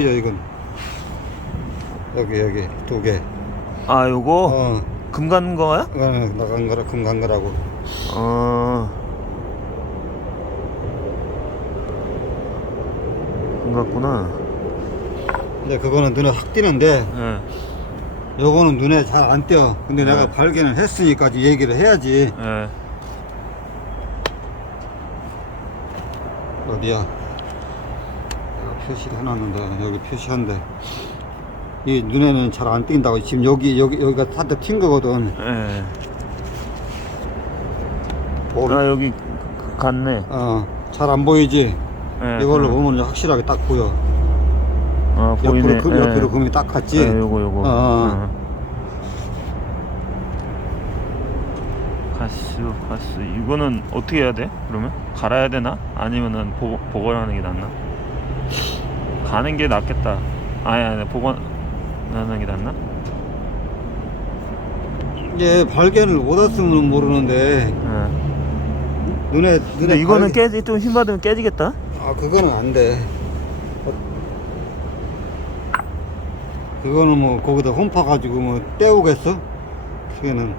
그죠 이건 여기 여기 두 개 아 요거 어금 가는 거야? 이거는 나간 거라 금간 거라고 어. 금 같구나. 근데 그거는 눈에 확 띄는데 예. 요거는 눈에 잘 안 띄어 근데 내가 네. 발견을 했으니까 얘기를 해야지 예. 어디야 내가 표시를 해놨는데 여기 표시한데 이 눈에는 잘 안 띈다고 지금 여기 여기 여기가 한테 튄 거거든 예. 볼- 아 여기 그- 갔네. 어잘 안 보이지 예. 이걸로 어. 보면 확실하게 딱 보여 아 보이네. 옆으로 금, 예. 옆으로 금이 딱 갔지 예, 요거 요거. 어, 어. 어. 가스 가스 이거는 어떻게 해야 돼? 그러면 갈아야 되나? 아니면은 보, 보관하는 게 낫나? 가는 게 낫겠다. 아니 아니 보관하는 게 낫나? 이게 발견을 못 했으면 모르는데 예. 눈에 눈에 근데 이거는 발견- 깨지 좀 힘 받으면 깨지겠다. 아 그거는 안 돼 그거는 뭐 거기다 홈파 가지고 뭐 떼우겠어? 그게는